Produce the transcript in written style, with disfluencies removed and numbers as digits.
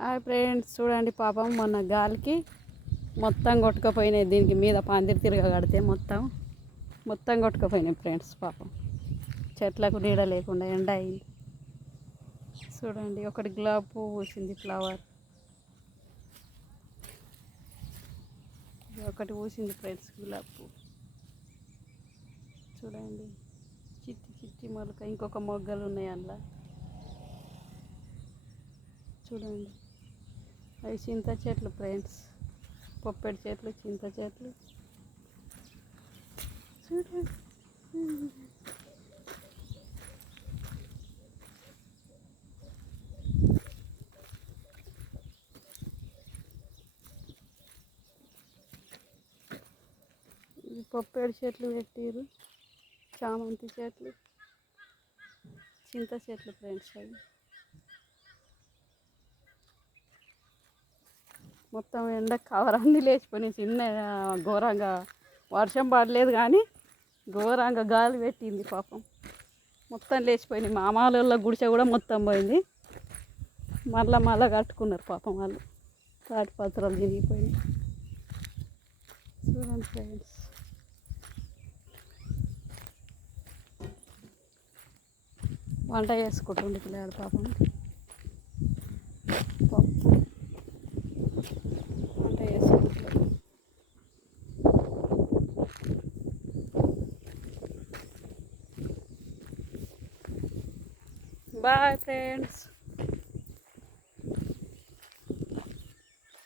Hi friends, చూడండి పాపం మొన్న గాలికి మొత్తం కొట్టుకుపోయినాయి. దీనికి మీద పందిరి తిరగబడితే మొత్తం కొట్టుకుపోయినాయి ఫ్రెండ్స్. పాపం చెట్లకు నీడ లేకుండా ఎండ అయింది. చూడండి, ఒకటి గులాబీ పువ్వు పూసింది, ఫ్లవర్ ఒకటి పూసింది ఫ్రెండ్స్, గులాబీ పువ్వు. చూడండి, చిట్టి చిట్టి మొలక, ఇంకొక మొగ్గలు ఉన్నాయి అందులో. చూడండి, అవి చింత చెట్లు ఫ్రెండ్స్, పొప్పెడి చెట్లు, చింత చెట్లు. చూడండి, పొప్పేడు చెట్లు పెట్టిరు, చామంతి చెట్లు, చింత చెట్లు ఫ్రెండ్స్. అవి మొత్తం ఎండ కవర్ అన్నీ లేచిపోయినాయి. చిన్న ఘోరంగా వర్షం పడలేదు కానీ ఘోరంగా గాలి పెట్టింది. పాపం మొత్తం లేచిపోయినాయి. మా అమ్మాళ్ళ గుడిసె కూడా మొత్తం పోయింది. మళ్ళా కట్టుకున్నారు పాపం వాళ్ళు. తాటి పత్రాలు తిరిగిపోయినాయి. చూడండి ఫ్రెండ్స్, వంట చేసుకుంటుండే పిల్లాడు పాపం. పప్పు వంట చేసుకుంటారు. Bye friends.